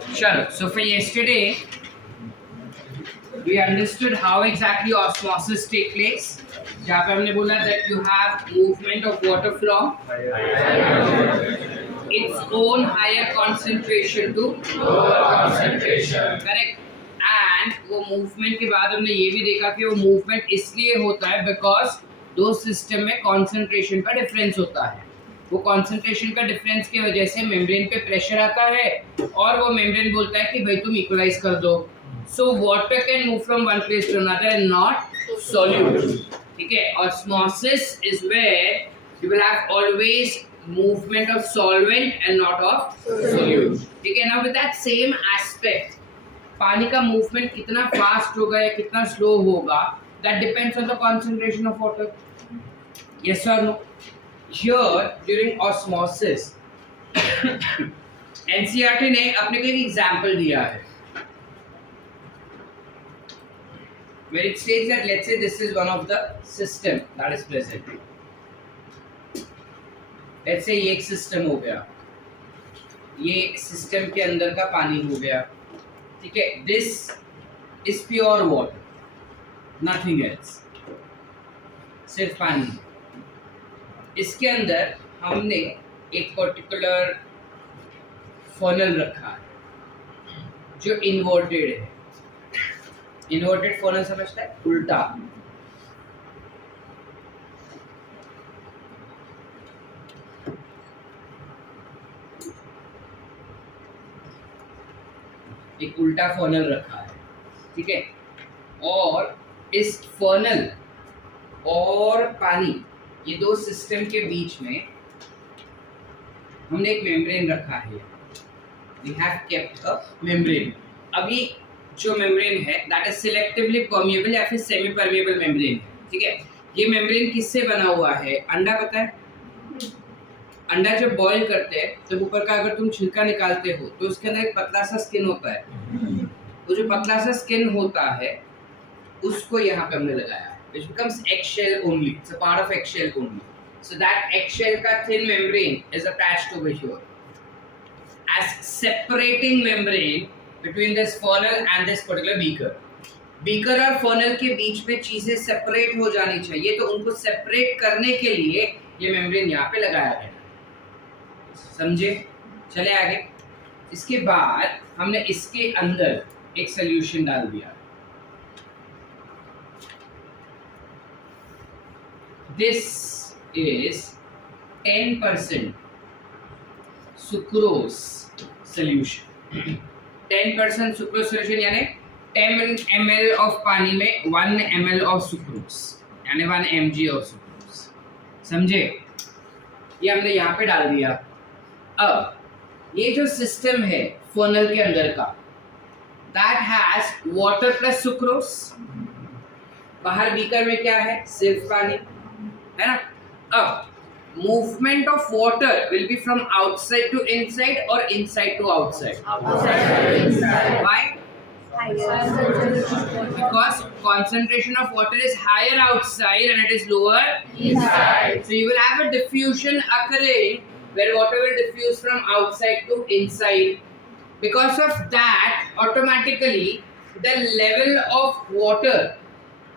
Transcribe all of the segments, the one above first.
Chalo, so for yesterday, we understood how exactly osmosis take place. जहाँ पे हमने बोला that you have movement of water from its own higher concentration to lower concentration. Correct. And वो movement के बाद हमने ये भी देखा कि वो movement इसलिए होता है because दो system में concentration का difference होता है. वो concentration का difference की वजह से membrane पे pressure आता है और वो membrane बोलता है कि भाई तुम equalize कर दो. So water can move from one place to another and not solute. ठीक है. Osmosis is where you will have always movement of solvent and not of solute. ठीक है. Now with that same aspect, पानी का movement कितना fast होगा या कितना slow होगा, that depends on the concentration of water. Yes or no? Here during osmosis, NCERT ने अपने को एक example दिया है. Where it states that let's say this is one of the system that is present. Let's say ये एक system हो गया, ये system के अंदर का पानी हो गया, ठीक है. This is pure water, nothing else, सिर्फ पानी. इसके अंदर हमने एक particular funnel रखा है जो inverted है. इन्वर्टेड फनल समझता है, उल्टा. एक उल्टा फनल रखा है, ठीक है. और इस फनल और पानी, ये दो सिस्टम के बीच में हमने एक मेम्ब्रेन रखा है. We have kept a membrane. अभी जो मेम्ब्रेन है दैट इज सिलेक्टिवली परमिएबल या फिर सेमी परमिएबल मेम्ब्रेन है, ठीक है. ये मेम्ब्रेन किससे बना हुआ है? अंडा पता है? अंडा जब बॉईल करते हैं तो ऊपर का अगर तुम छिलका निकालते हो तो उसके अंदर एक पतला सा स्किन होता है. वो जो पतला सा स्किन होता है उसको यहाँ पे हमने लगाया है, which becomes eggshell only. It's a part of eggshell only. So that eggshell का thin membrane is attached over here as separating membrane between this funnel and this particular beaker. Beaker और funnel के बीच में चीजें separate हो जानी चाहिए, तो उनको सेपरेट करने के लिए ये मेम्ब्रेन यहाँ पे लगाया गया. समझे? चले आगे. इसके बाद हमने इसके अंदर एक सोल्यूशन डाल दिया. This is 10% sucrose solution. 10% sucrose solution यानी 10 ml ऑफ पानी में 1 ml ऑफ सुक्रोज यानी 1 mg ऑफ सुक्रोज. समझे? ये हमने यहाँ पे डाल दिया. अब ये जो सिस्टम है फनल के अंदर का, that has water plus sucrose. बाहर बीकर में क्या है? सिर्फ पानी है ना. अब movement of water will be from outside to inside or inside to outside. Why? Because concentration of water is higher outside and it is lower inside. So you will have a diffusion occurring where water will diffuse from outside to inside. Because of that, automatically the level of water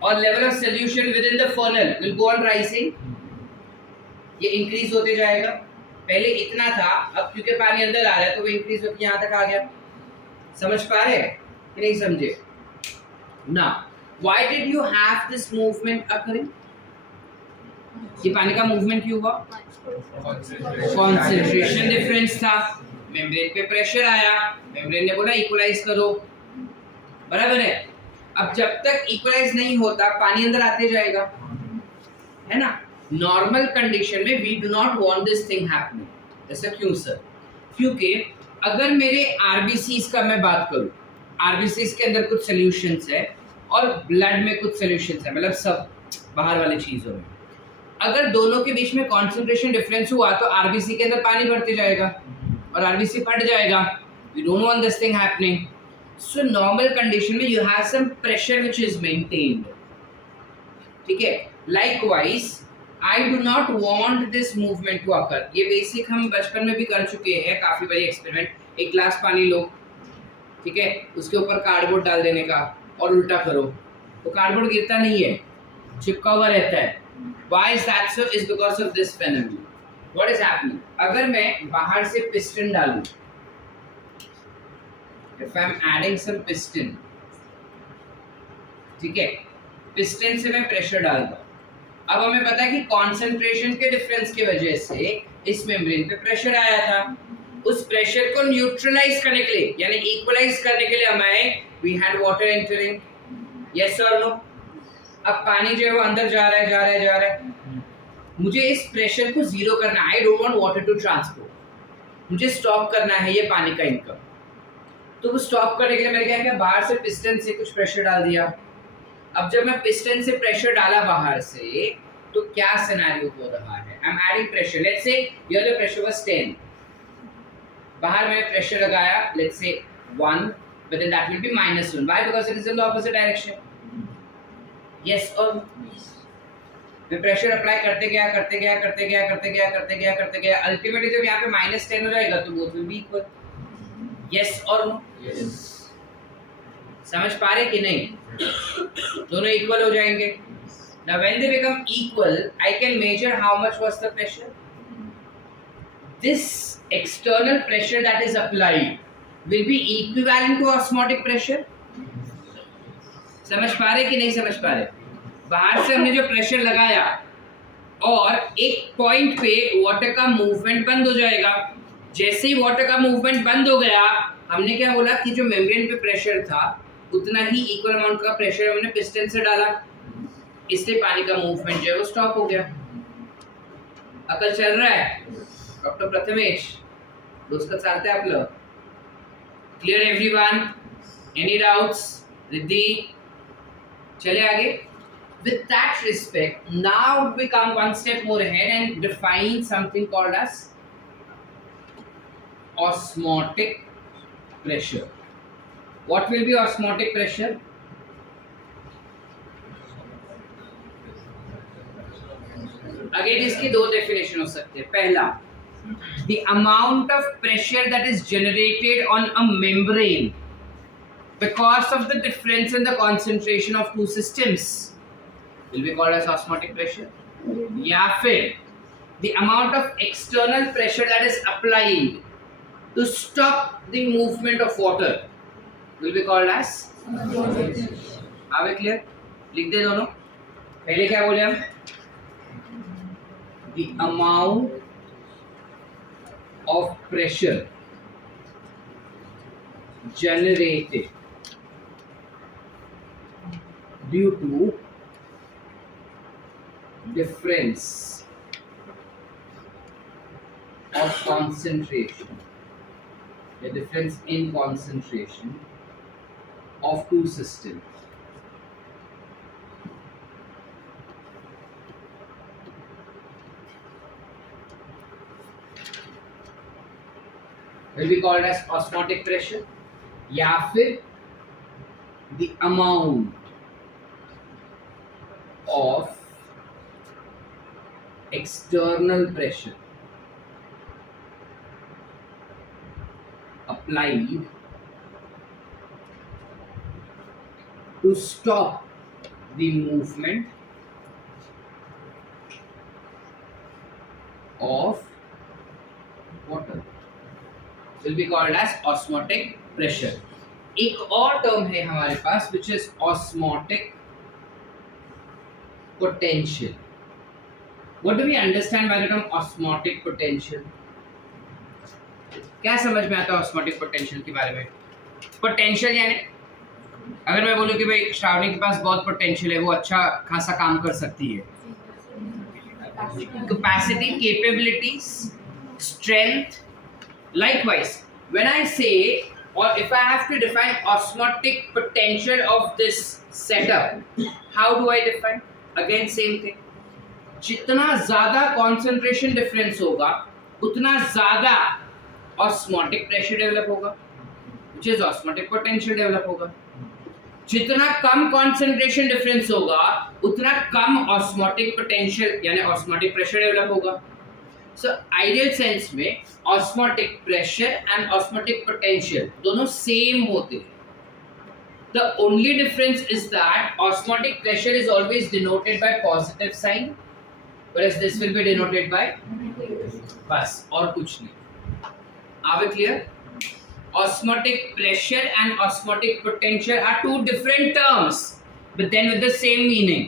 or level of solution within the funnel will go on rising. ये increase होते जाएगा. पहले इतना था, अब क्योंकि पानी अंदर आ रहा है तो वो इंक्रीज होकर यहाँ तक आ गया. समझ पा रहे हैं कि नहीं समझे? Now, why did you have this movement occurring? ये पानी का मूवमेंट क्यों हुआ? कॉन्सेंट्रेशन डिफरेंस था. मेम्ब्रेन पे प्रेशर आया, मेम्ब्रेन ने बोला इक्वलाइज करो. बराबर है. अब जब तक इक्वलाइज नहीं होता पानी अंदर आते जाएगा, है ना. नॉर्मल कंडीशन में we do not want this thing happening. ऐसा क्यों सर? क्योंकि अगर मेरे आरबीसीज का मैं बात करूं, आरबीसीज के अंदर कुछ सॉल्यूशंस है और ब्लड में कुछ सॉल्यूशंस है, मतलब सब बाहर वाली चीजों में. अगर दोनों के बीच में कंसंट्रेशन डिफरेंस हुआ तो आरबीसी के अंदर पानी बढ़ते जाएगा और आरबीसी फट जाएगा. We don't want this thing happening. So normal condition में you have some pressure which is maintained. ठीक है. Likewise I do not want this movement to occur. ये बेसिक हम बचपन में भी कर चुके हैं काफी बारी एक्सपेरिमेंट. एक ग्लास पानी लो, ठीक है, उसके ऊपर कार्डबोर्ड डाल देने का और उल्टा करो, तो कार्डबोर्ड गिरता नहीं है, चिपका हुआ रहता है। Why is that so? Is because of this phenomenon. What is happening? अगर मैं बाहर से पिस्टन डालूं, if I am adding some piston, ठीक है, पिस्टन से मैं प्रेशर डालता, अब हमें पता है कि कॉन्सेंट्रेशन के डिफरेंस की वजह से इस मेम्ब्रेन पे प्रेशर आया था, उस प्रेशर को न्यूट्रलाइज करने के लिए यानी इक्वलाइज करने के लिए हमें we had water entering, yes और नो। अब पानी जो है वो अंदर जा रहा है, मुझे इस प्रेशर को जीरो करना है, I don't want water to transport, मुझे स्टॉप करना है ये पानी का इनकम। तो वो स्टॉप करने के लिए मैंने क्या किया, बाहर से पिस्टन से कुछ प्रेशर डाल दिया। अब जब मैं पिस्टन से प्रेशर डाला बाहर से, तो क्या सिनेरियो हो रहा है, I am adding pressure, let's say here the pressure was 10, बाहर मैंने प्रेशर लगाया let's say 1, but then that will be -1. Why? Because it is in the opposite direction. Yes or no? मैं प्रेशर अप्लाई करते गया, ultimately जब यहाँ पे -10 हो जाएगा तो both will be equal. Yes और नो? यस। समझ पा रहे कि नहीं? दोनों इक्वल हो जाएंगे। Now when they become equal, I can measure how much was the pressure. This external pressure that is applied will be equivalent to osmotic pressure. समझ पा रहे कि नहीं समझ पा रहे? बाहर से हमने जो प्रेशर लगाया और एक पॉइंट पे वाटर का मूवमेंट बंद हो जाएगा, जैसे ही वाटर का मूवमेंट बंद हो गया, हमने क्या बोला कि जो मेम्ब्रेन पे प्रेशर था उतना ही इक्वल अमाउंट का प्रेशर हमने पिस्टन से डाला, इसलिए पानी का मूवमेंट जो है वो स्टॉप हो गया। अकल चल रहा है? डॉक्टर प्रथमेश उसका चालते आप लोग? Clear everyone? Any doubts? Riddhi चले आगे। With that respect, now we come one step more ahead and define something called as osmotic pressure. What will be osmotic pressure? Again, इसकी दो definition हो सकते हैं। पहला, the amount of pressure that is generated on a membrane because of the difference in the concentration of two systems will be called as osmotic pressure. या फिर the amount of external pressure that is applied to stop the movement of water will be called as आवे clear? लिख दे दोनों। पहले क्या बोले हम? The amount of pressure generated due to difference of concentration, the difference in concentration of two systems will be called as osmotic pressure, या फिर the amount of external pressure applied to stop the movement of water will be called as osmotic pressure. एक और term है हमारे पास which is osmotic potential. What do we understand by the term osmotic potential? क्या समझ में आता है osmotic potential के बारे में? Potential यानी अगर मैं बोलूँ कि भाई श्रावणी के पास बहुत potential है, वो अच्छा खासा काम कर सकती है, capacity, capabilities, strength. Likewise, when I say or if I have to define osmotic potential of this setup, how do I define? Again same thing. जितना ज़्यादा concentration difference होगा उतना ज़्यादा osmotic pressure develop होगा, which is osmotic potential develop होगा। जितना कम concentration difference होगा उतना कम osmotic potential यानी osmotic pressure develop होगा। सो आइडियल सेंस में osmotic pressure and osmotic potential दोनों सेम होते हैं. The only difference is that osmotic pressure is always denoted by positive sign, whereas this will be denoted by बस और कुछ नहीं. Are we clear? Osmotic pressure and osmotic potential are two different terms, but then with the same meaning.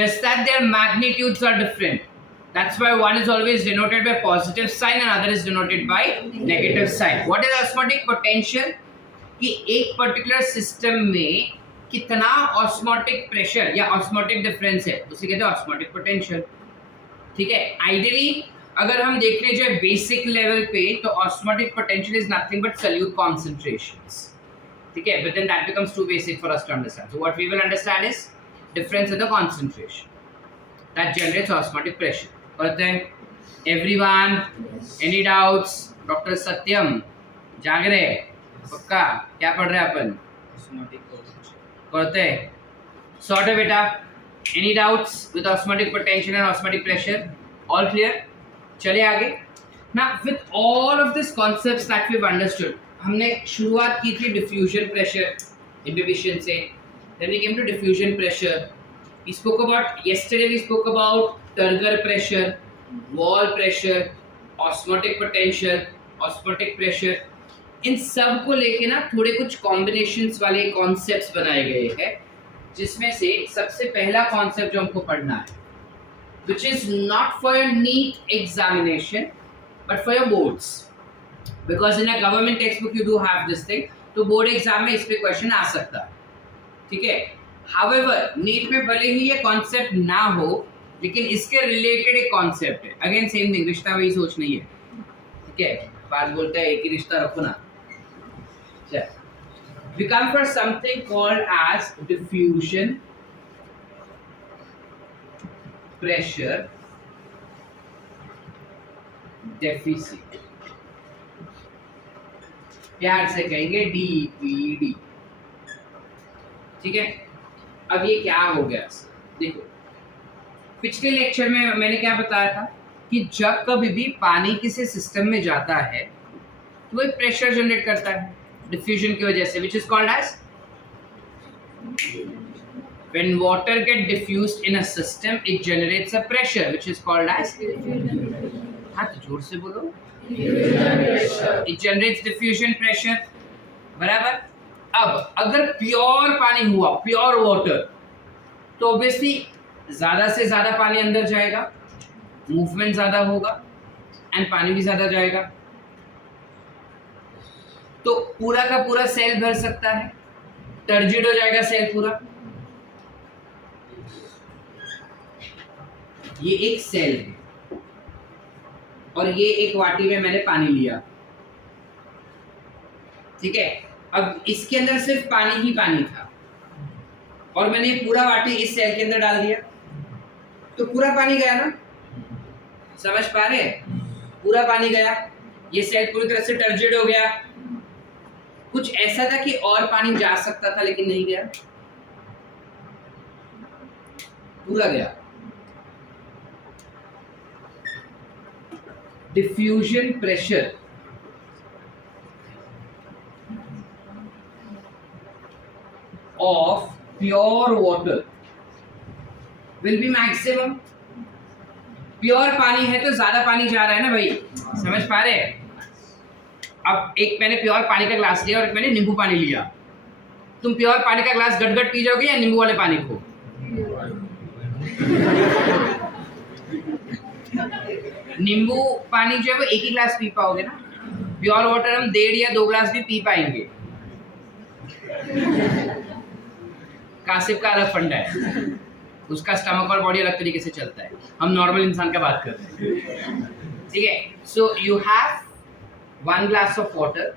Just that their magnitudes are different. That's why one is always denoted by positive sign and other is denoted by negative sign. What is osmotic potential? कि एक particular system में कितना osmotic pressure या osmotic difference है उसे कहते हैं osmotic potential. ठीक है. आइडियली अगर हम देख रहे जो बेसिक लेवल पे तो osmotic potential is nothing but solute concentrations. ठीक है. But then that becomes to basic for us to understand. So what we will understand is difference in the concentration that generates osmotic pressure. कहते हैं everyone any doubts? Doctor Satyam जाग रहे पक्का? क्या पढ़ रहे हैं अपन? करते सॉर्ट है बेटा. Any doubts with osmotic potential and osmotic pressure? All clear? चलिए आगे. ना with all of this concepts that we have understood, हमने शुरुआत की थी डिफ्यूजन प्रेशर इनहिबिशन से. Then we came to diffusion pressure. We spoke about yesterday we spoke about Turger pressure, wall pressure, osmotic potential, osmotic pressure. इन सब को लेके ना थोड़े कुछ कॉम्बिनेशंस वाले कॉन्सेप्ट्स बनाए गए हैं, जिसमें से सबसे पहला कॉन्सेप्ट जो हमको पढ़ना है, which is not for your NEET examination but for your boards, because in a government textbook you do have this thing. तो बोर्ड एग्जाम में इस पे क्वेश्चन आ सकता है. ठीक है. However, NEET में भले ही ये कॉन्सेप्ट ना हो, लेकिन इसके रिलेटेड एक कॉन्सेप्ट है. अगेन सेम थिंग, रिश्ता वही सोच नहीं है. ठीक है. बात बोलता है एक ही रिश्ता रखो ना. We come for something called as diffusion pressure deficit. प्यार से कहेंगे DPD. ठीक है. अब ये क्या हो गया? देखो, पिछले लेक्चर में मैंने क्या बताया था कि जब कभी भी पानी किसी सिस्टम में जाता है तो वो प्रेशर जनरेट करता है डिफ्यूजन की वजह से, which is called as when water get diffused in a system it generates a pressure which is called as हाँ तो जोर से बोलो. it generates diffusion pressure. बराबर. अब अगर प्योर पानी हुआ, प्योर वाटर, तो ऑब्वियसली ज्यादा से ज्यादा पानी अंदर जाएगा, मूवमेंट ज्यादा होगा एंड पानी भी ज्यादा जाएगा, तो पूरा का पूरा सेल भर सकता है, टर्जिड हो जाएगा सेल पूरा. ये एक सेल है और ये एक वाटी में मैंने पानी लिया. ठीक है. अब इसके अंदर सिर्फ पानी ही पानी था और मैंने पूरा वाटी इस सेल के अंदर डाल दिया, तो पूरा पानी गया ना. समझ पा रहे? पूरा पानी गया, ये सेल पूरी तरह से टर्जिड हो गया. कुछ ऐसा था कि और पानी जा सकता था लेकिन नहीं गया, पूरा गया. Diffusion pressure of pure water will be maximum. Pure पानी है तो ज्यादा पानी जा रहा है ना भाई. समझ पा रहे हैं? अब एक मैंने प्योर पानी का ग्लास लिया और एक मैंने नींबू पानी लिया. तुम प्योर पानी का ग्लास गट-गट पी जाओगे या नींबू वाले पानी को? नींबू पानी जो है वो एक ही ग्लास पी पाओगे ना. प्योर वाटर हम 1.5 या 2 ग्लास भी पी पाएंगे. कासिफ का अलग फंडा है, उसका स्टमक और बॉडी अलग तरीके से चलता है. हम नॉर्मल इंसान का बात कर रहे हैं. ठीक है. So you have 1 glass of water.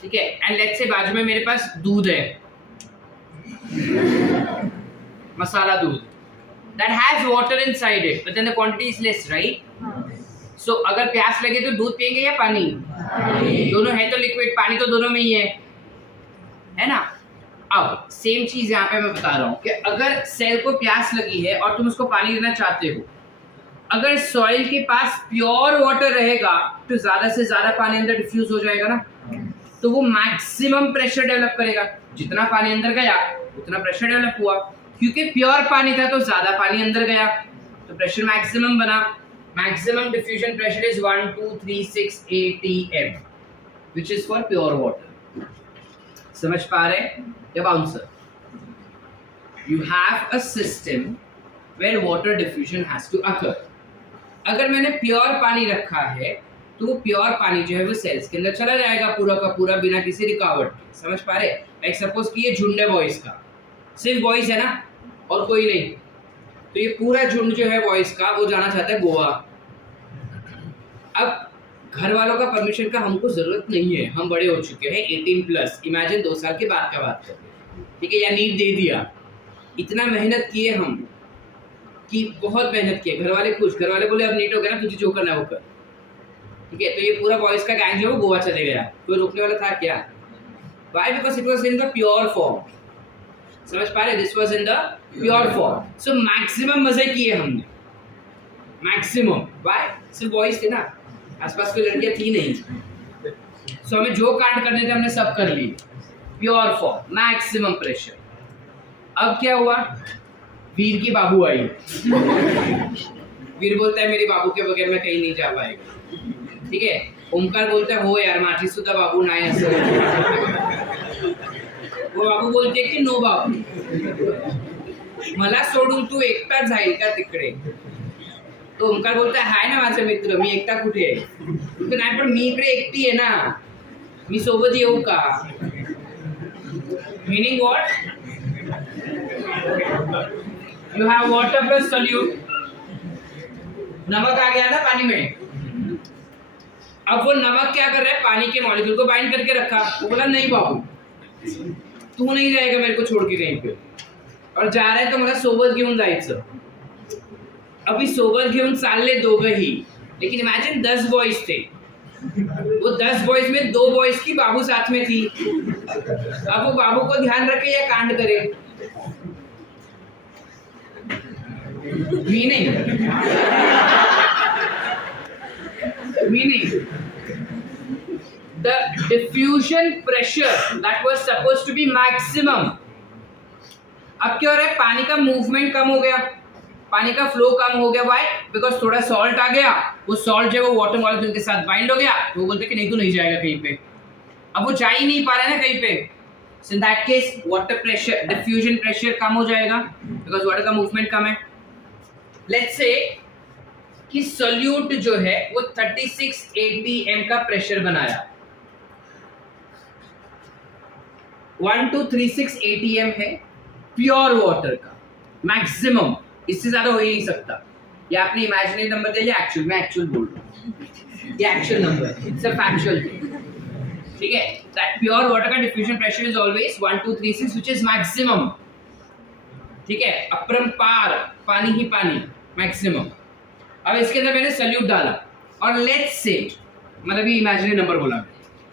ठीक है. एंड लेट्स से बाजू में मेरे पास दूध है, मसाला दूध, that has water inside it but then the quantity is less, right? So अगर प्यास लगे तो दूध पिएंगे या पानी? दोनों है तो लिक्विड, पानी तो दोनों में ही है ना. अब सेम चीज यहाँ पे मैं बता रहा हूँ कि अगर सेल को प्यास लगी है और तुम उसको पानी देना चाहते हो अगर सॉइल के पास प्योर वाटर रहेगा तो ज्यादा से ज्यादा पानी अंदर डिफ्यूज हो जाएगा ना, तो वो मैक्सिमम प्रेशर डेवलप करेगा। जितना पानी अंदर गया उतना प्रेशर डेवलप हुआ, क्योंकि प्योर पानी था तो ज्यादा पानी अंदर गया तो प्रेशर मैक्सिमम बना। Maximum diffusion pressure is 1236 atm which is for pure water. समझ पा रहे हैं? अब answer, you have a system where water diffusion has to occur. अगर मैंने प्योर पानी रखा है तो वो प्योर पानी जो है वो सेल्स के अंदर चला जाएगा पूरा का पूरा बिना किसी रुकावट के। समझ पा रहे? लाइक सपोज कि ये झुंड है बॉयज का, सिर्फ बॉयज है ना और कोई नहीं, तो ये पूरा झुंड जो है बॉयज का वो जाना चाहता है गोवा। अब घर वालों का परमिशन का हमको जरूरत नहीं है, हम बड़े हो चुके हैं 18+। इमेजिन 2 साल के बाद का बात करें, ठीक है, या नीट दे दिया, इतना मेहनत किए हम कि बहुत मेहनत किए, घर वाले खुश, घर वाले बोले अब नीट हो गया ना, तुझे जो करना है वो कर, ठीक है। तो ये पूरा बॉयज का गैंग जो है वो गोवा चले गया, कोई रोकने वाला था क्या? Why? Because it was in the pure form. समझ पा रहे? This was in the pure form. So maximum मजे किए हमने, maximum. Why? सिर्फ बॉयज थे ना, आसपास कोई लड़कियां थी नहीं, so हमें जो कांड करने थे हमने सब कर लिए। Pure form, maximum pressure. अब क्या हुआ? वीर की बाबू आई। वीर बोलता है मेरे बाबू के बगैर मैं कहीं नहीं जा पाएगा, ठीक है। ओमकार बोलता है हो यार माझी सुद्धा बाबू नाही असं। वो बाबू बोलते की नो बाबू, मला सोडून तू एकटा जाईल का तिकडे? तो ओमकार बोलता है हाय ना माझा मित्र, मी एकटा कुठे आहे? तो नाही पण मी इकडे एकटी आहे ना, मी सोबत येऊ का? Meaning what? You have water plus solute, नमक आ गया ना पानी में। अब वो नमक क्या कर रहा है? पानी के मॉलिक्यूल को बाइंड करके रखा। वो बोला नहीं बाबू तू नहीं रहेगा मेरे को छोड़ के कहीं पे, और जा रहा है तो मला सोबत घेऊन जायचं। अभी सोबत घेऊन चालले दोघंही, लेकिन इमेजिन 10 बॉयज थे, वो 10 बॉयज में 2 बॉयज की बाबू साथ में थी। अब वो बाबू को ध्यान रखे या कांड करे? meaning the diffusion pressure that was supposed to be maximum, अब क्या हो रहा है? पानी का मूवमेंट कम हो गया, पानी का फ्लो कम हो गया। व्हाई? बिकॉज थोड़ा सॉल्ट आ गया, वो सॉल्ट जो है वो वाटर मॉलिक्यूल के साथ बाइंड हो गया, तो वो बोलते कि नहीं तू नहीं जाएगा कहीं पे। अब वो जा ही नहीं पा रहा है ना कहीं पे, so in that case water pressure, diffusion pressure कम हो जाएगा बिकॉज वाटर का मूवमेंट कम है। लेट्स से कि सोल्यूट जो है वो 36 atm का प्रेशर बनाया, 1236 atm है प्योर वाटर का मैक्सिमम, इससे ज्यादा हो ही नहीं सकता। ये आपने इमेजिनरी नंबर दे लिया, एक्चुअल में एक्चुअल बोल रहा हूं, ये actual number, it's a factual thing, ठीक है। दैट प्योर वाटर का diffusion pressure is always 1236 which is maximum, ठीक है। अपरंपार पानी ही पानी मैक्सिमम। अब इसके अंदर मैंने सॉल्यूट डाला और लेट्स से, मतलब ये इमेजिनरी नंबर बोला,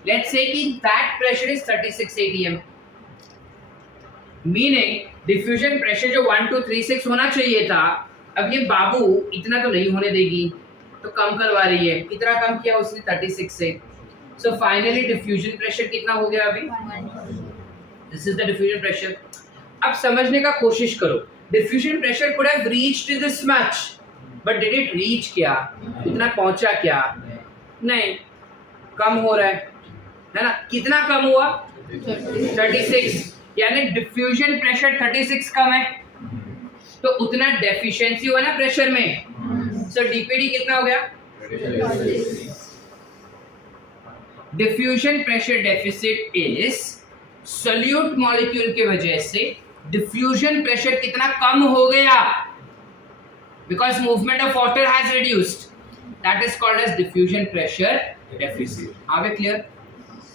लेट्स से कि that pressure is 36 atm, meaning diffusion pressure जो 1236 होना चाहिए था, अब ये बाबू इतना तो नहीं होने देगी, तो कम करवा रही है। कितना कम किया उसने? 36 से। सो फाइनली डिफ्यूजन प्रेशर कितना हो गया अभी? This is the diffusion pressure. अब समझने का कोशिश करो, diffusion pressure could have reached this much, but did it reach? क्या इतना पहुंचा? क्या नहीं, कम हो रहा है ना। कितना कम हुआ? 36, यानी डिफ्यूजन प्रेशर 36 कम है, तो उतना डेफिशिएंसी हुआ ना प्रेशर में। सो डीपीडी कितना हो गया? Diffusion pressure deficit is solute molecule के वजह से डिफ्यूजन प्रेशर कितना कम हो गया, because movement of water has reduced, that is called as diffusion pressure deficit. Are we clear?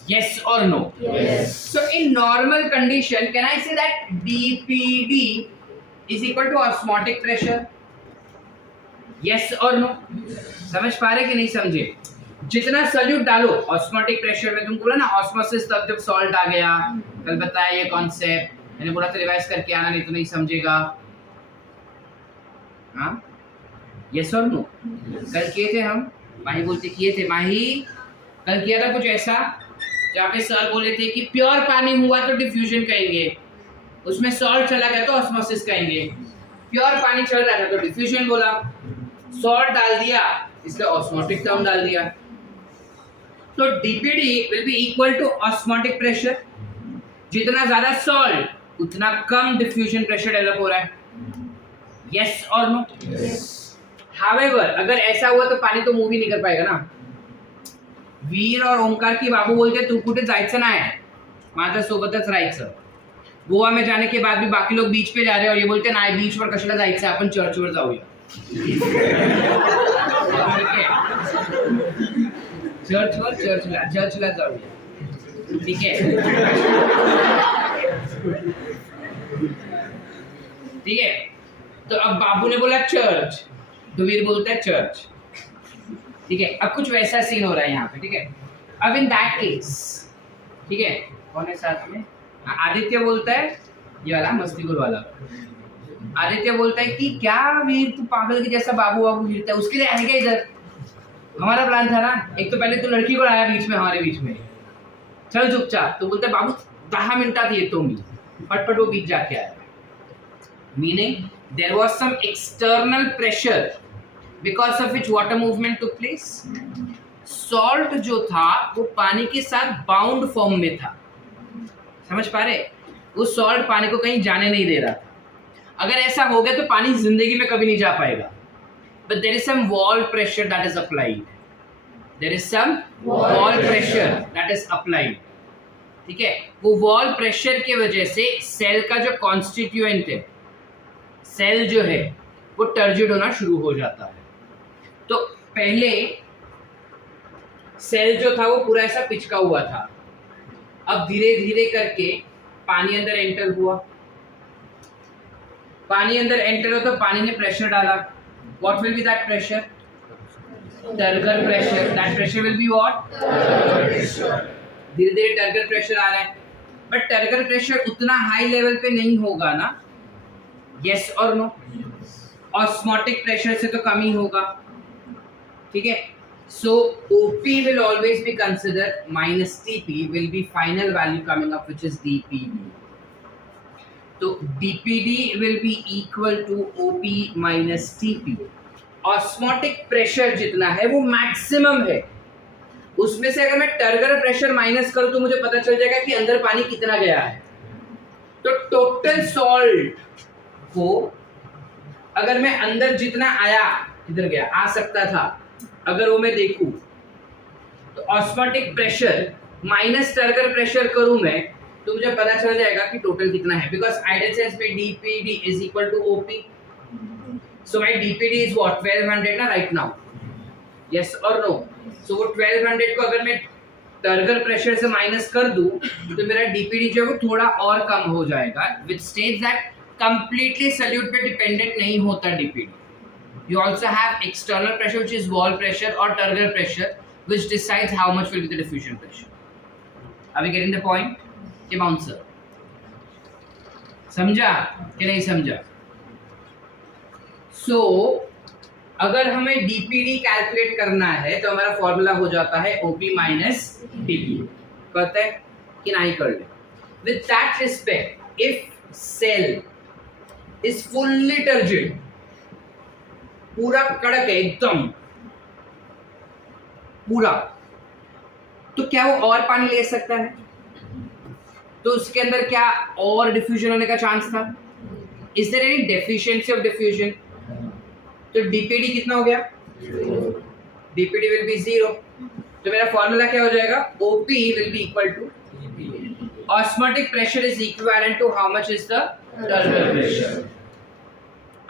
Yes or no? Yes. So in normal condition, can I say that dpd is equal to osmotic pressure? Yes or no? समझ पा रहे कि नहीं समझे? जितना solute डालो osmotic pressure में, तुम बोला ना ऑस्मोसिस, तब जब सॉल्ट आ गया, कल बताया ये कॉन्सेप्ट, मैंने बोला था रिवाइज करके आना नहीं तो नहीं समझेगा। हाँ यस और नो? कल किए थे हम, माही बोलते किए थे, माही कल किया था कुछ ऐसा जहाँ पे सर बोले थे कि प्योर पानी हुआ तो डिफ्यूजन कहेंगे, उसमें सॉल्ट चला गया तो ऑस्मोसिस कहेंगे। प्योर पानी चल रहा था तो डिफ्यूजन बोला, सॉल्ट डाल दिया इसलिए ऑस्मोटिक टर्म डाल दिया। तो DPD will be equal to osmotic pressure, जितना ज्यादा सॉल्ट उतना कम डिफ्यूजन प्रेशर डेवलप हो रहा है। यस और नो? हाउएवर अगर ऐसा हुआ तो पाणी तो मूव ही नहीं कर पाएगा ना। वीर और ओंकार की बाबू बोलते तू कुठे जायचं नाही, माझ्या सोबतच राहायचं। गोवा में जाने के बाद भी बाकी लोग बीच पे जा रहे हैं और ये बोलते नाही बीच वर कशाला जायचं, आपण चर्चवर जाऊया। चर्चला जाऊया, ठीक है? ठीक है, तो अब बाबू ने बोला चर्च, तो वीर बोलता है चर्च, ठीक है? अब कुछ वैसा सीन हो रहा है यहाँ पे, ठीक है? अब इन दैट केस, ठीक है, कौन है साथ में? आदित्य बोलता है, ये वाला मस्तीखोर वाला, आदित्य बोलता है कि क्या वीर तू पागल के जैसा बाबू बाबू गिरता है, उसके लिए आएगा इधर, हमारा प्लान था ना, एक तो पहले तू लड़की को लाया बीच में, हमारे बीच में, चल चुपचाप। तो बोलता है बाबू 10 मिनिटात येतो मी, पटपट वो बीच जाके आया। Meaning there was some external pressure because of which water movement took place. Salt जो था वो पानी के साथ बाउंड फॉर्म में था, समझ पा रहे? वो सॉल्ट पानी को कहीं जाने नहीं दे रहा था। अगर ऐसा हो गया तो पानी जिंदगी में कभी नहीं जा पाएगा। But there is some wall pressure that is applied, there is some wall pressure that is applied, ठीक है? वो वॉल प्रेशर की वजह से सेल का जो कॉन्स्टिट्यूएंट है, सेल जो है वो टर्जिड होना शुरू हो जाता है। तो पहले सेल जो था वो पूरा ऐसा पिचका हुआ था, अब धीरे धीरे करके पानी अंदर एंटर हुआ, पानी अंदर एंटर हो तो पानी ने प्रेशर डाला। What will be that pressure? Turgor pressure. That pressure will be what? धीरे धीरे टर्गर प्रेशर आ रहा है, बट टर्गर प्रेशर उतना हाई लेवल पे नहीं होगा ना, यस और नो? ऑस्मोटिक प्रेशर से तो कम ही होगा, ठीक है? So OP will always be considered minus TP will be final value coming up, which is DPD. So DPD will be equal to OP minus TP. Osmotic pressure जितना है वो maximum है, उसमें से अगर मैं टर्गर प्रेशर माइनस करूं तो मुझे पता चल जाएगा कि अंदर पानी कितना गया है। तो टोटल सॉल्ट को अगर मैं अंदर जितना आया, किधर गया, आ सकता था, अगर वो मैं देखूं तो osmotic pressure minus turgor pressure करूं मैं तो मुझे पता चल जाएगा कि टोटल कितना है, बिकॉज आइडियल सेंस में DPD is equal to OP. So my DPD is what? 1200 ना राइट नाउ, यस और नो? सो वो 1200 को अगर मैं टर्गर प्रेशर से माइनस कर दूं तो मेरा डीपीडी जो है वो थोड़ा और कम हो जाएगा, which states that completely solute पे डिपेंडेंट नहीं होता DPD. You also have external pressure, which is wall pressure or turgor pressure, which decides how much will be the diffusion pressure. Are we getting the point? कि bouncer समझा कि नहीं समझा? So अगर हमें DPD कैलकुलेट करना है तो हमारा फॉर्मूला हो जाता है OP minus DP। करते हैं कि नहीं कर ले? With that respect, if cell is fully turgid, पूरा कड़क है एकदम पूरा, तो क्या वो और पानी ले सकता है? तो उसके अंदर क्या और डिफ्यूजन होने का चांस था? Is there any deficiency of diffusion? तो डीपीडी कितना हो गया? DPD will be 0। तो मेरा फॉर्मूला क्या हो जाएगा? OP will be equal to osmotic pressure is equivalent to how much is the turgor pressure.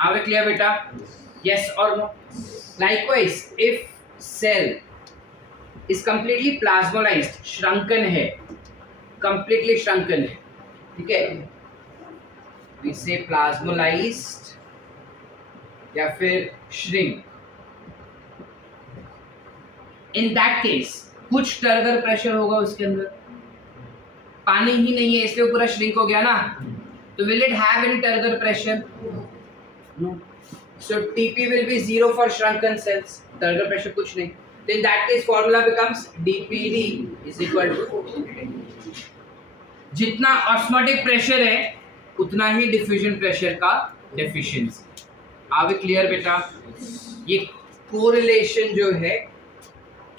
Are we clear बेटा? Yes or no? Likewise, if cell is completely plasmolized, shrunken है, completely shrunken है, ठीक है? We say plasmolized या फिर shrink. In that case, कुछ turgor pressure होगा उसके अंदर, पानी ही नहीं है इसलिए पूरा shrink हो गया ना, तो will it have any turgor pressure? No. So TP will be 0 for shrunken cells. Turgor pressure कुछ नहीं. Then in that case formula becomes DPD is equal to जितना ऑस्मोटिक प्रेशर है उतना ही डिफ्यूजन प्रेशर का डेफिशिएंसी. Are we clear बेटा? ये correlation जो है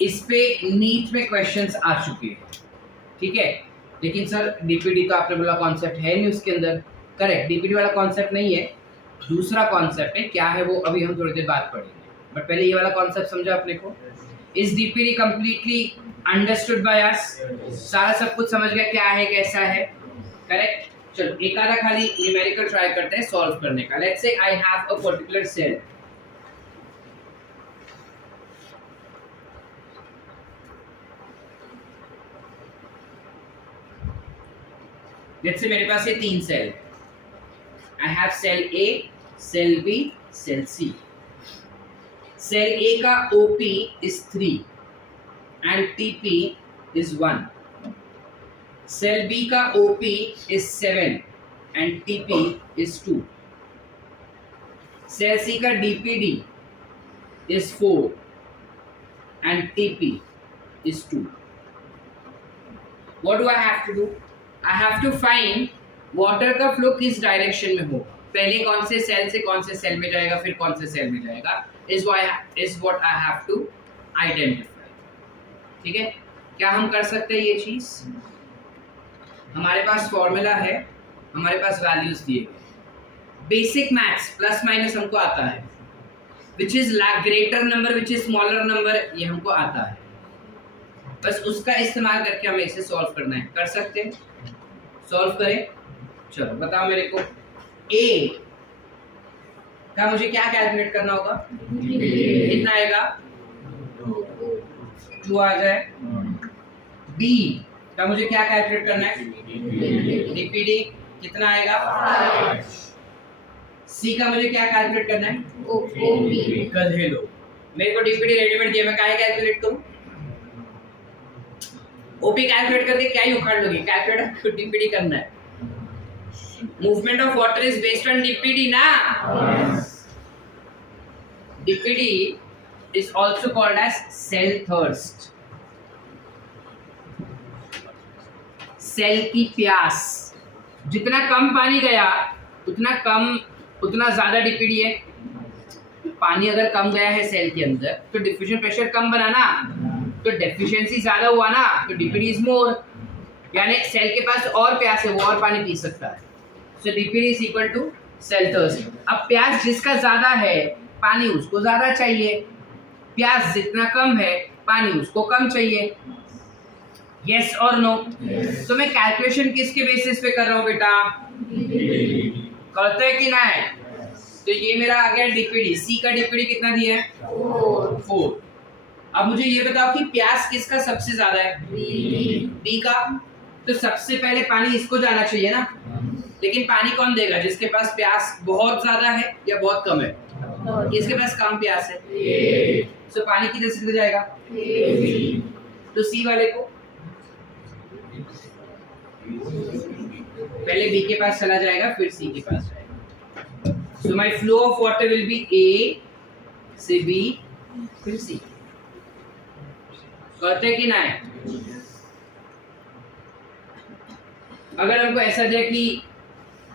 इस पे नीट में क्वेश्चंस आ चुके हैं. ठीक है, लेकिन सर डीपीडी का आपने बोला कॉन्सेप्ट है नहीं उसके अंदर. करेक्ट, डीपीडी वाला कॉन्सेप्ट नहीं है, दूसरा कॉन्सेप्ट है. क्या है वो अभी हम थोड़ी देर बाद पढ़ेंगे, बट पहले ये वाला कॉन्सेप्ट समझा अपने को. Is DPD completely understood by us? सारा सब कुछ समझ गया क्या है कैसा है. करेक्ट. चलो एक आधा खाली न्यूमेरिकल ट्राई करते हैं सॉल्व करने का. Let's say I have a particular cell. Let's say मेरे पास ये 3 cell. I have cell A, cell B, cell C. Cell A का OP is 3 and TP is 1. Cell B का OP is 7 and TP is 2. Cell C का DPD is 4 and TP is 2. What do I have to do? I have to find water का flow किस direction में हो. पहले कौन से cell से कौन से सेल में जाएगा, फिर कौन से सेल में जाएगा. is what I have to identify. ठीक है, क्या हम कर सकते हैं ये चीज? हमारे पास फॉर्मूला है, हमारे पास वैल्यूज दिए गए. बेसिक मैथ्स प्लस माइनस हमको आता है. Which is greater number which is smaller number ये हमको आता है. बस उसका इस्तेमाल करके हमें इसे सॉल्व करना है. कर सकते हैं, सॉल्व करें. चलो बताओ मेरे को, ए का मुझे क्या कैलकुलेट करना होगा? कितना आएगा? 2 आ जाए. बी का मुझे क्या कैलकुलेट करना है? डीपीडी कितना आएगा? 5. सी का मुझे क्या कैलकुलेट करना है? ओपी. गधे लोग, मेरे को डीपीडी रेडीमेड दिया, मैं क्या कैलकुलेट करूं? ओपी कैलकुलेट करके क्या ही उखाड़ लोगे? कैलकुलेट डीपीडी करना है. Movement of water is based on DPD ना? Yes. DPD is also called as cell thirst. Cell की प्यास. जितना कम पानी गया उतना ज्यादा डीपीडी है. पानी अगर कम गया है सेल के अंदर तो डिफ्यूजन प्रेशर कम बना ना, तो डेफिशिएंसी ज्यादा हुआ ना, तो डीपीडी इज मोर. यानी सेल के पास और प्यास है, वो और पानी पी सकता है. So DPD is equal to cell thirst. अब प्यास जिसका ज्यादा है पानी उसको ज्यादा चाहिए, प्यास जितना कम है पानी उसको कम चाहिए. यस और नो? तो मैं कैलकुलेशन किसके बेसिस पे कर रहा हूँ बेटा? करते हैं कि नहीं? तो ये मेरा आ गया डीपीडी. सी का डीपीडी कितना दिया है? 4. अब मुझे ये बताओ कि प्यास किसका सबसे ज्यादा है? बी का. तो सबसे पहले पानी इसको जाना चाहिए ना, लेकिन पानी कौन देगा? जिसके पास प्यास बहुत ज्यादा है या बहुत कम है? किसके पास कम प्यास है? तो पानी किधर से जाएगा? तो सी वाले को पहले बी के पास चला जाएगा, फिर सी के पास जाएगा. So my flow of water will be A से बी फिर सी. कहते कि ना? अगर हमको ऐसा दिया कि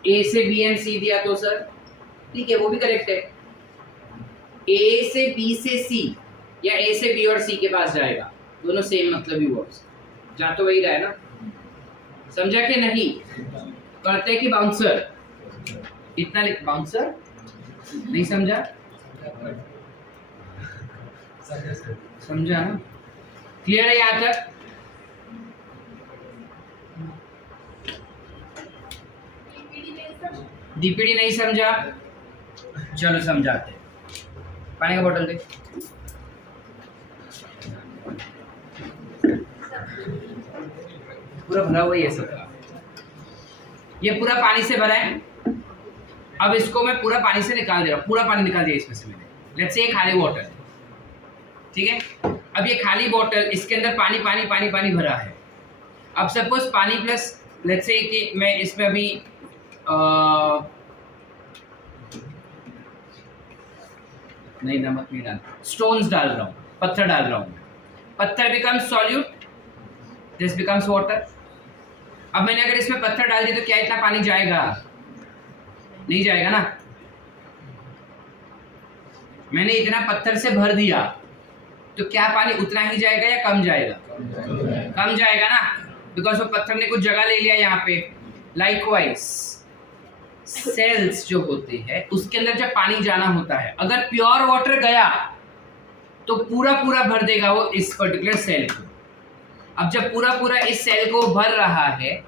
ए से बी एंड सी दिया तो सर ठीक है, वो भी करेक्ट है. ए से बी से सी या ए से बी और सी के पास जाएगा, दोनों सेम मतलब ही हुआ. जा तो वही रहा है ना. समझा कि नहीं? करते कि बाउंसर इतना लिख. बाउंसर नहीं समझा? समझा ना? क्लियर है यहाँ तक? डीपीडी नहीं समझा? चलो समझाते. पानी का बोतल दे. पूरा भरा हुआ है सब. ये पूरा पानी से भरा है. अब इसको मैं पूरा पानी से निकाल दे रहा हूँ. पूरा पानी निकाल दिया इसमें से मैंने. लेट्स से ये खाली बोतल, ठीक है. अब ये खाली बोतल, इसके अंदर पानी पानी पानी पानी भरा है. अब सपोज पानी प्लस लेट्स से कि मैं इसमें अभी नहीं, नमक नहीं डाल, स्टोन्स डाल रहा हूँ, पत्थर डाल रहा हूँ, पत्थर becomes solute, this becomes water. अब मैंने अगर इसमें पत्थर डाल दिया तो क्या इतना पानी जाएगा? नहीं जाएगा ना। मैंने इतना पत्थर से भर दिया तो क्या पानी उतना ही जाएगा या कम जाएगा? कम जाएगा ना, बिकॉज वो पत्थर ने कुछ जगह ले लिया यहाँ पे। लाइकवाइज सेल्स जो होते हैं उसके अंदर जब पानी जाना होता है, अगर प्योर वाटर गया तो पूरा पूरा भर देगा वो इस पर्टिकुलर सेल को। अब जब पूरा पूरा इस सेल को भर रहा है,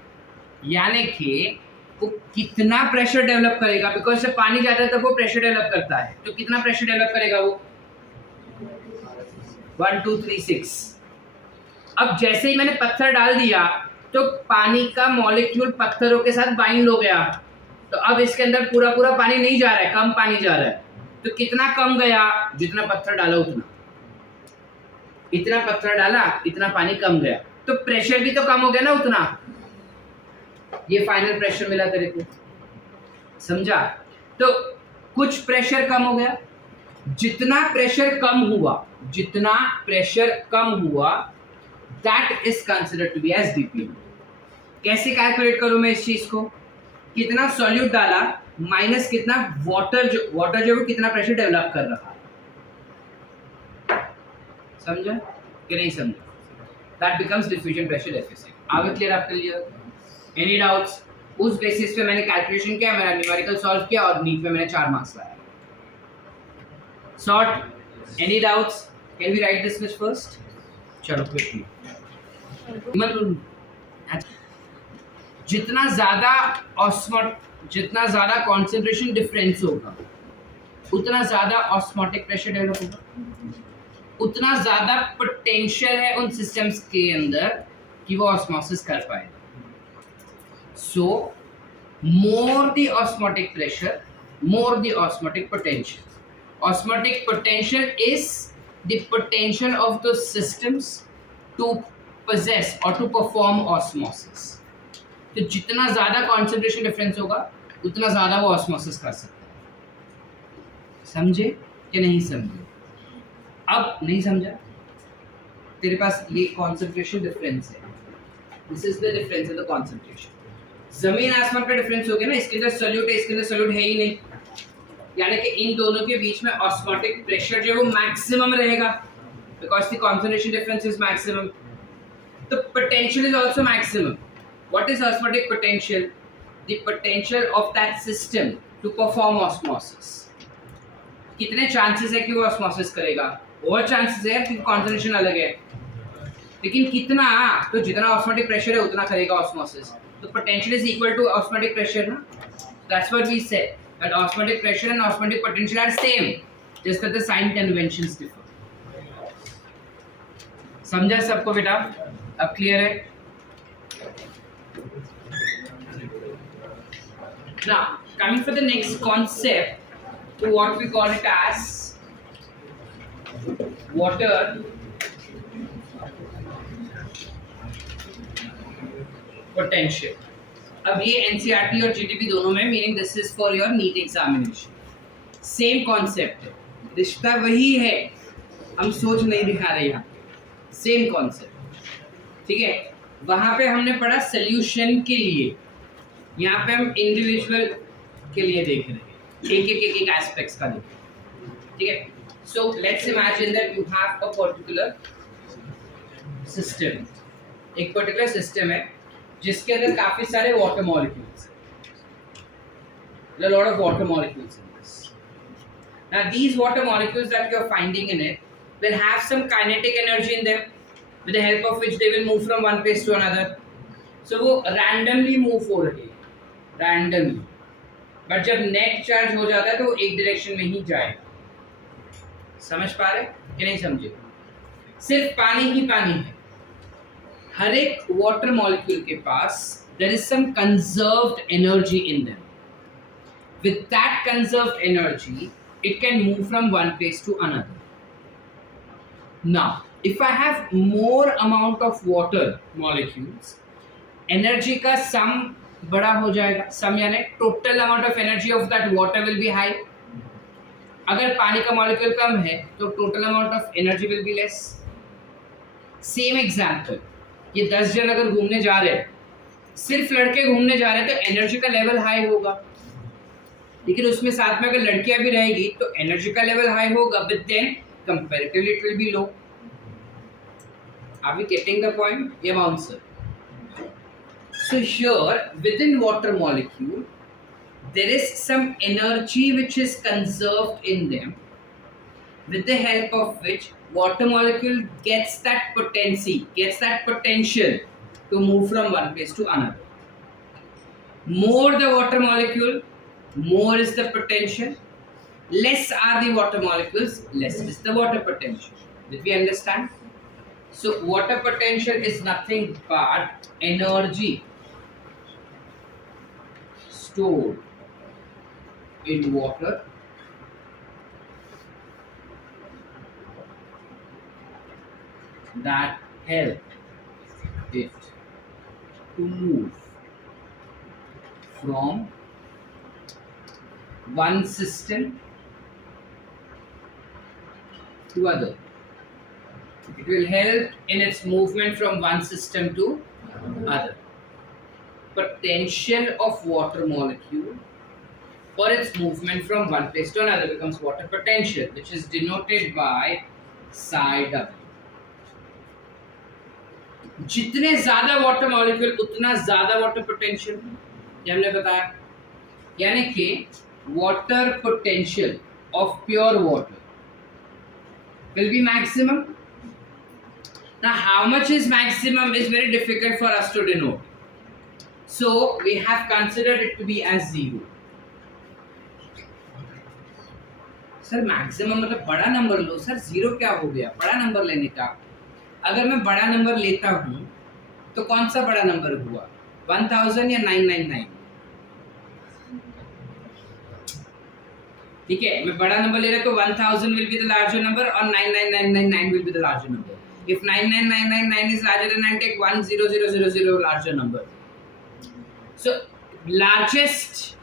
यानी कि वो कितना प्रेशर डेवलप करेगा, बिकॉज जब पानी जाता है तब वो प्रेशर डेवलप करता है, तो कितना प्रेशर डेवलप करेगा वो? 1 2 3 6। अब जैसे ही मैंने पत्थर डाल दिया तो पानी का मॉलिक्यूल पत्थरों के साथ बाइंड हो गया, तो अब इसके अंदर पूरा पूरा पानी नहीं जा रहा है, कम पानी जा रहा है। तो कितना कम गया? जितना पत्थर डाला उतना। इतना पत्थर डाला, इतना पानी कम गया, तो प्रेशर भी तो कम हो गया ना उतना। ये फाइनल प्रेशर मिला तेरे को, समझा? तो कुछ प्रेशर कम हो गया, जितना प्रेशर कम हुआ, जितना प्रेशर कम हुआ, that is considered to be as DP. कैसे कैलकुलेट करूं मैं इस चीज को? कितना सॉल्यूट डाला माइनस कितना वाटर जो वो कितना प्रेशर डेवलप कर रहा है। समझा कि नहीं समझा? That becomes diffusion pressure deficit. आगे क्लियर आपके लिए? Any doubts? उस बेसिस पे मैंने कैलकुलेशन किया, मेरा न्यूमेरिकल सॉल्व किया और नीट में मैंने 4 मार्क्स लाया। Sort any doubts? Can we write this quiz first? चलो क्विकली। जितना ज्यादा कॉन्सेंट्रेशन डिफरेंस होगा उतना ज्यादा ऑस्मोटिक प्रेशर डेवलप होगा, उतना ज्यादा पोटेंशियल है उन सिस्टम्स के अंदर कि वो ऑस्मोसिस कर पाए। So more the osmotic pressure, more the osmotic potential. Osmotic potential is the potential of the systems to possess or to perform osmosis। तो जितना ज्यादा concentration difference होगा उतना ज्यादा वो osmosis कर सकता है। समझे कि नहीं समझे? अब नहीं समझा? तेरे पास ये concentration difference है, this is the difference of the concentration। जमीन आसमान का difference हो गया ना, इसके अंदर solute है, इसके अंदर solute है ही नहीं, यानी कि इन दोनों के बीच में osmotic pressure जो है वो maximum रहेगा, because the concentration difference is maximum। The potential is also maximum। What is osmotic potential? The potential of that system to perform osmosis। कितने chances है कि वो osmosis करेगा? और chances है कि concentration अलग है, लेकिन कितना? तो जितना osmotic pressure है उतना करेगा osmosis। तो potential is equal to osmotic pressure ना? That's what we said, that osmotic pressure and osmotic potential are same, just that the sign conventions differ। समझा सबको बेटा? अब क्लियर है? Now coming for the next concept, to what we call it as water potential। अब ये NCERT और GTP दोनों में, meaning this is for your NEET examination. Same concept है, रिश्ता वही है, हम सोच नहीं दिखा रहे यहाँ, सेम कॉन्सेप्ट। ठीक है, वहां पे हमने पढ़ा सोल्यूशन के लिए, यहाँ पे हम इंडिविजुअल के लिए देख रहे हैं, एक एस्पेक्ट्स का देख रहे हैं। ठीक है, so let's imagine that you have a particular system. एक पर्टिकुलर सिस्टम है जिसके अंदर काफी सारे वाटर मॉलिक्यूल्स हैं, there are a lot of water molecules in this। Now these water molecules that you are finding in it will have some kinetic energy in them, with the help of which they will move from one place to another। So वो randomly move हो रहे हैं, randomly, but जब net charge हो जाता है तो वो एक direction में ही जाएगा। समझ पा रहे कि नहीं समझे? सिर्फ पानी ही पानी है, हर एक water molecule के पास there is some conserved energy in them। With that conserved energy, it can move from one place to another। Now if I have more amount of water molecules, energy का sum बड़ा हो जाएगा। sum यानी total amount of energy of that water will be high। अगर पानी का molecule कम है तो total amount of energy will be less. Same example, ये 10 जन अगर घूमने जा रहे हैं, सिर्फ लड़के घूमने जा रहे हैं तो एनर्जी का लेवल हाई होगा, लेकिन उसमें साथ में अगर लड़कियां भी रहेगी तो एनर्जी का लेवल हाई होगा, but then comparatively it will be low. Are we getting the point? ये answer. So here within water molecule there is some energy which is conserved in them, with the help of which water molecule gets that potency, gets that potential to move from one place to another. More the water molecule, more is the potential. Less are the water molecules, less is the water potential. Did we understand? So water potential is nothing but energy stored in water that help it to move from one system to other. It will help in its movement from one system to other. Potential of water molecule for its movement from one place to another becomes water potential, which is denoted by psi W. जितने ज्यादा water molecule उतना ज्यादा water potential, ये हमने बताया। यानी कि water potential of pure water will be maximum. Now how much is maximum is very difficult for us to denote. So we have considered it to be as 0. Sir maximum मतलब बड़ा number लो। Sir 0 क्या हो गया बड़ा number लेने का? अगर मैं बड़ा नंबर लेता हूँ तो कौन सा बड़ा नंबर हुआ, 1000 या 999? ठीक है, मैं बड़ा नंबर ले रहा तो 1000 will be the larger number और 99999 will be the larger number. If 99999 is larger than 9, take 10000 larger number. So largest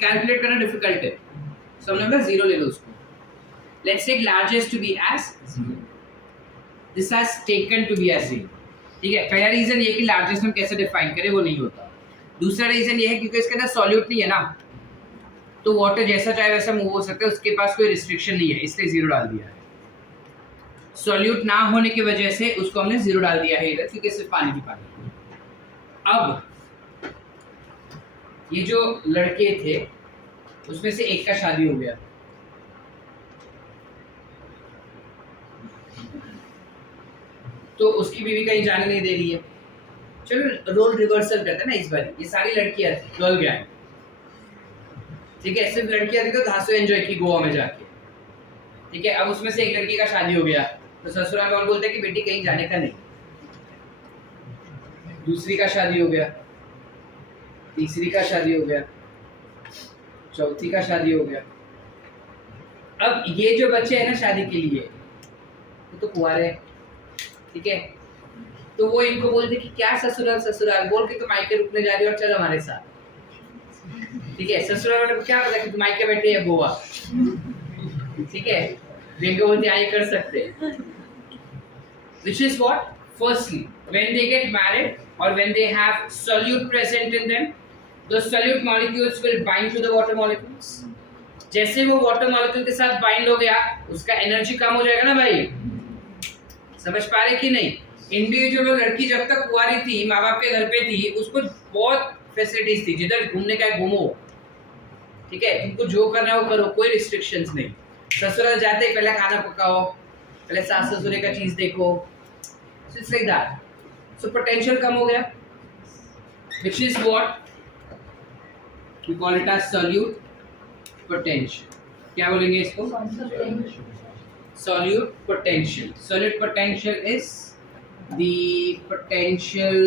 calculate करना difficult है, so हमने बोला 0 ले लो उसको. Let's take largest to be as 0. This has taken to be as 0. ठीक है, पहला रीजन ये कि लार्जेस्ट हम कैसे डिफाइन करें वो नहीं होता। दूसरा रीजन ये है क्योंकि इसके अंदर सॉल्यूट नहीं है ना, तो वाटर जैसा चाहे वैसा मूव हो सकता है, उसके पास कोई रिस्ट्रिक्शन नहीं है, इसलिए 0 डाल दिया है। सॉल्यूट ना होने की वजह से उसको हमने 0 डाल दिया है इधर, क्योंकि सिर्फ पानी की पानी। अब ये जो लड़के थे उसमें से एक का शादी हो गया, तो उसकी बीवी कहीं जाने नहीं दे रही है। चलो रोल रिवर्सल करते हैं ना इस बार, ये सारी लड़कियां थी गर्ल गैंग, ठीक है, सिर्फ लड़कियां थी तो धांसू एंजॉय की गोवा में जाके, ठीक है। अब उसमें से एक लड़की का शादी हो गया तो ससुराल वाले बोलते हैं कि बेटी कहीं जाने का नहीं। दूसरी का शादी हो गया, तीसरी का शादी हो गया, चौथी का शादी हो गया। अब ये जो बच्चे हैं ना शादी के लिए वो तो कुंवारे हैं, ठीक है, तो वो इनको बोलते कि क्या ससुराल ससुराल बोल के तुम मायके रुकने जा रही हो और चल हमारे साथ, ठीक है। ससुराल वाले को क्या पता कि तुम मायके बैठे है गोवा, ठीक है, बेंगो बोलते आई कर सकते। Which is what? Firstly, when they get married or when they have solute present in them, those solute molecules will bind to the water molecules. जैसे वो वाटर मॉलिक्यूल के साथ बाइंड हो गया उसका एनर्जी कम हो जाएगा ना भाई, समझ पा रहे कि नहीं। इंडिविजुअल लड़की जब तक कुंवारी थी माँ बाप के घर पे थी उसको बहुत फैसिलिटीज थी, जिधर घूमने का है घूमो, ठीक है, तुमको जो करना है वो करो, कोई रिस्ट्रिक्शंस नहीं। ससुराल जाते ही पहले खाना पकाओ, पहले सास ससुरे का चीज देखो, it's like that. So potential कम हो गया, which is what we call it as solute potential. क्या बोलेंगे इसको? solute potential. Solute potential is the potential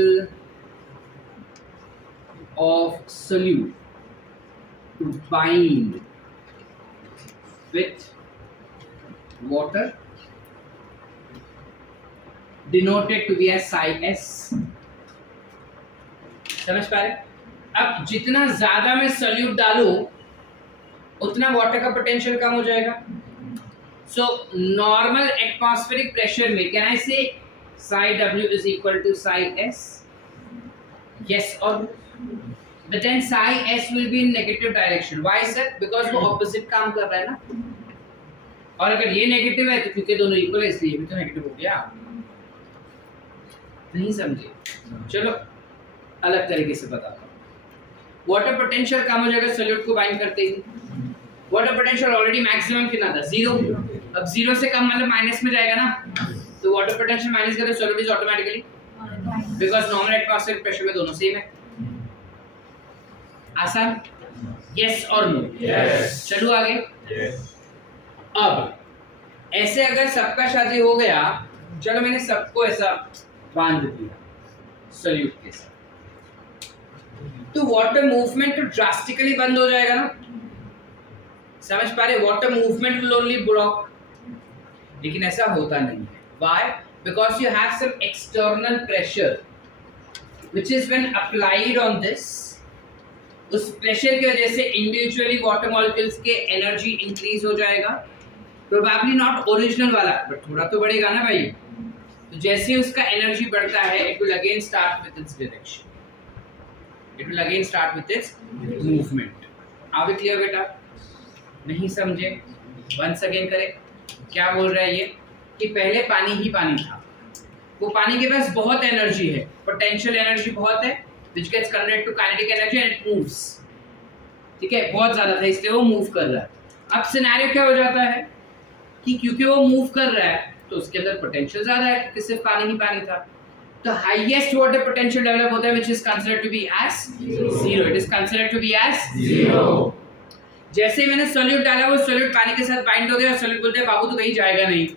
of solute to bind with water, denoted to be as psi s। समझ पा रहे? अब जितना ज्यादा मैं solute डालूं उतना वाटर का पोटेंशियल कम हो जाएगा, So normal atmospheric pressure में can I say psi W is equal to psi S? Yes or no? But then psi S will be in negative direction. Why sir? Because वो opposite काम कर रहा है ना. और अगर ये नेगेटिव है तो क्योंकि दोनों इक्वल है इसलिए भी तो नेगेटिव हो गया. नहीं समझे? चलो अलग तरीके से बताता हूँ. वाटर पोटेंशियल कम हो जाएगा सॉल्यूट को बाइंड करते ही. वाटर पोटेंशियल ऑलरेडी मैक्सिमम कितना था? 0. अब 0 से कम मतलब माइनस में जाएगा ना, तो वाटर पोटेंशियल माइनस करें solute is automatically, because normal atmospheric pressure में दोनों सेम है. आसान? यस और नो? यस. चलो आगे. यस. अब ऐसे अगर सबका शादी हो गया, चलो मैंने सबको ऐसा बांध दिया सॉल्यूट के साथ, तो वाटर मूवमेंट तो ड्रास्टिकली बंद हो जाएगा ना. समझ पा रहे? Water movement will only block. लेकिन ऐसा होता नहीं है. Why? Because you have some external pressure which is when applied on this. उस प्रेशर की वजह से इंडिविजुअली वाटर मॉलिक्यूल्स के एनर्जी इंक्रीज हो जाएगा. प्रोबेबली नॉट ओरिजिनल वाला, बट थोड़ा तो बढ़ेगा ना भाई. तो जैसे ही उसका एनर्जी बढ़ता है, it will again start with its direction. It will again start with its movement. Are we clear बेटा? नहीं समझे? Once again करें. क्या बोल रहा है ये? कि पहले पानी ही पानी था. वो पानी के पास बहुत एनर्जी है, पोटेंशियल एनर्जी बहुत है, which gets converted to kinetic energy and it moves. ठीक है? बहुत ज़्यादा था इसलिए वो मूव कर रहा है. अब सिनेरियो क्या हो जाता है कि क्योंकि वो मूव कर रहा है तो उसके अंदर पोटेंशियल ज़्यादा है क्योंकि सिर्फ पानी ही पानी था. The highest water potential develop होता है which is considered to be as 0. It is considered to be as 0. जैसे मैंने सॉल्यूट डाला, वो सॉल्यूट पानी के साथ बाइंड हो गया और सॉल्यूट बोलते हैं बाबू तो कहीं जाएगा नहीं.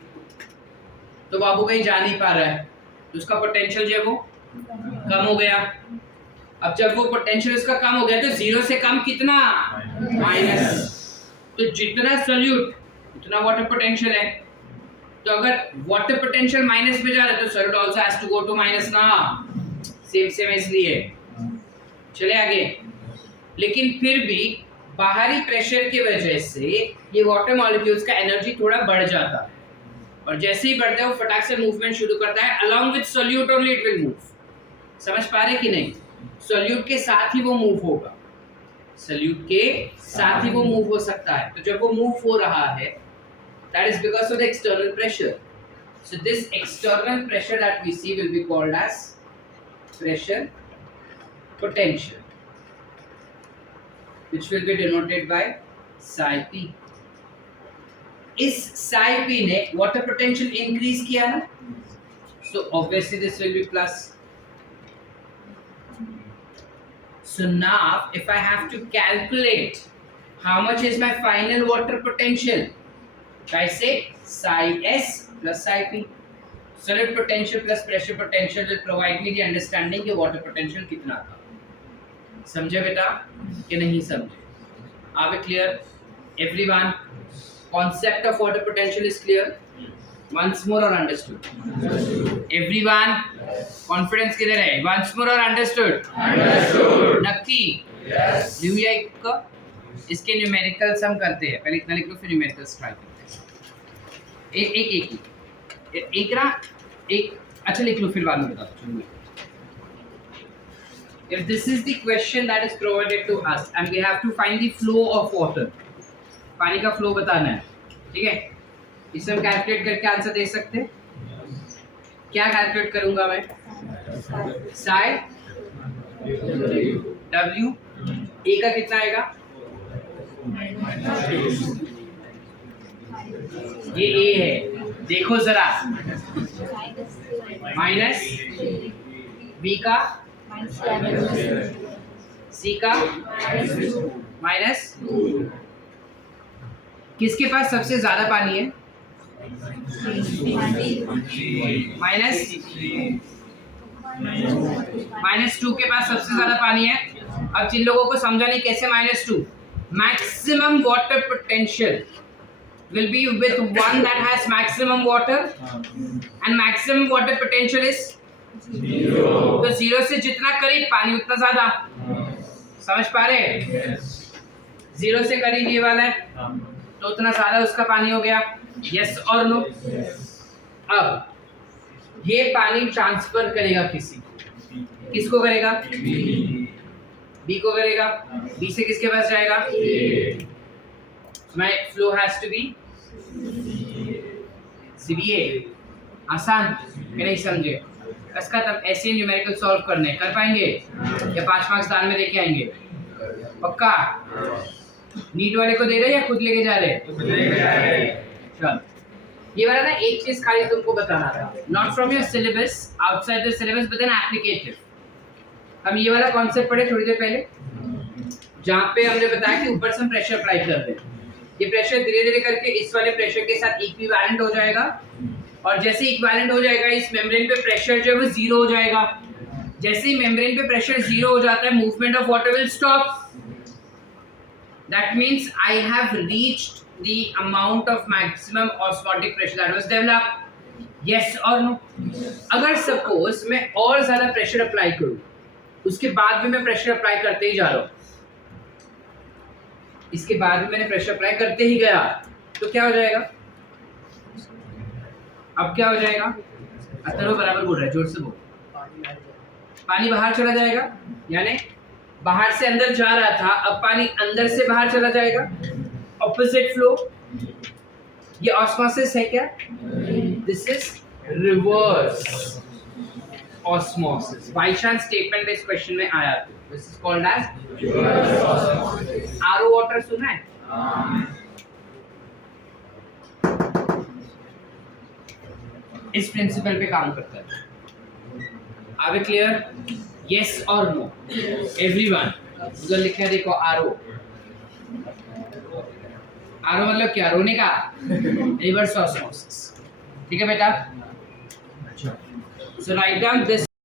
तो बाबू कहीं जा नहीं पा रहा है, तो उसका पोटेंशियल जो है वो कम हो गया. अब जब वो पोटेंशियल उसका कम हो गया तो 0 से कम कितना? माइनस. तो जितना सॉल्यूट उतना वाटर पोटेंशियल है. तो अगर वाटर पोटेंशियल माइनस में जा रहा है तो solute also has to go to minus ना. सेम इसलिए. चले आगे. लेकिन फिर भी बाहरी प्रेशर की वजह से ये वाटर मॉलिक्यूल्स का एनर्जी थोड़ा बढ़ जाता है, और जैसे ही बढ़ता है वो फटाक से मूवमेंट शुरू करता है. Along with solute only it will move. समझ पा रहे कि नहीं? सॉल्यूट के साथ ही वो मूव होगा. सॉल्यूट के साथ ही वो मूव हो सकता है. तो जब वो मूव हो रहा है, that is because of the external pressure. So this external pressure that we see will be called as pressure potential, which will be denoted by psi p. इस psi p ने water potential increase किया ना, so obviously this will be plus. So now if I have to calculate how much is my final water potential, I say psi s plus psi p. Solid potential plus pressure potential will provide me the understanding कि water potential कितना था. समझे बेटा कि नहीं समझे? Are we clear? Everyone, concept of water potential is clear. Once more or understood? Everyone, confidence किधर है? Once more or understood? Understood. नक्की? Yes. लिया इसके न्यूमेरिकल्स हम करते हैं. पहले इतना लिख लो फिर न्यूमेरिकल्स ट्राई करते हैं. एक अच्छा लिख लो फिर बाद में बताता हूँ. If this is the question that is provided to us and we have to find the flow of water, पानी का फ्लो बताना है. ठीक है? इसे हम कैलकुलेट करके आंसर दे सकते हैं. क्या कैलकुलेट करूंगा मैं? psi w. ए का कितना आएगा? ये ए है, देखो जरा. माइनस बी का, सी का माइनस. किसके पास सबसे ज्यादा पानी है? -2 के पास सबसे ज्यादा पानी है. अब जिन लोगों को समझा नहीं कैसे -2, maximum water potential will be with one that has maximum water and maximum water potential is 0. तो 0 से जितना करीब पानी उतना ज्यादा. समझ पा रहे? 0 से करीब ये वाला है तो उतना ज्यादा उसका पानी हो गया. यस और नो? अब ये पानी ट्रांसफर करेगा किसी को, किसको करेगा? बी को करेगा। बी से किसके पास जाएगा? My flow has to be CBA. आसान कि नहीं समझे? इसका तब ऐसे न्यूमेरिकल सॉल्व करने कर पाएंगे या 5 मार्क्स दान में लेके आएंगे? पक्का? नीट वाले को दे रहे या खुद लेके जा रहे? चल ये वाला ना एक चीज खाली तुमको बताना था, not from your syllabus, outside the syllabus but then applicative. हम ये वाला कॉन्सेप्ट पढ़े थोड़ी देर पहले, जहाँ पे हमने बताया कि ऊपर से हम प्रेशर अप्लाई कर रहे हैं, ये प्रेशर धीरे धीरे करके इस वाले प्रेशर के साथ इक्विवेलेंट हो जाएगा, और जैसे इक्विवेलेंट हो जाएगा इस मेम्ब्रेन पे प्रेशर जो है वो जीरो हो जाएगा। जैसे ही मेम्ब्रेन पे प्रेशर जीरो हो जाता है, movement of water will stop. That means I have reached the amount of maximum osmotic pressure that was developed. yes or no? अगर सपोज मैं और ज्यादा प्रेशर अप्लाई करूं, उसके बाद भी मैं प्रेशर अप्लाई करते ही जा रहा हूं, इसके बाद भी मैंने प्रेशर अप्लाई करते ही गया, तो क्या हो जाएगा? अब क्या हो जाएगा? अतर्व बराबर बोल रहा है, जोर से बोल। पानी बाहर चला जाएगा, यानी बाहर से अंदर जा रहा था, अब पानी अंदर से बाहर चला जाएगा, ऑपोजिट फ्लो। ये ऑस्मोसिस है क्या? This is reverse osmosis. By chance statement based question में आया, this is called as reverse osmosis. RO water सुना है? इस प्रिंसिपल पे काम करता है। Are we clear? यस और नो? एवरीवन उधर लिखा है देखो, आरओ। आरओ मतलब क्या? रोने का, रिवर्स ऑस्मोसिस। ठीक है बेटा? सो राइट डाउन दिस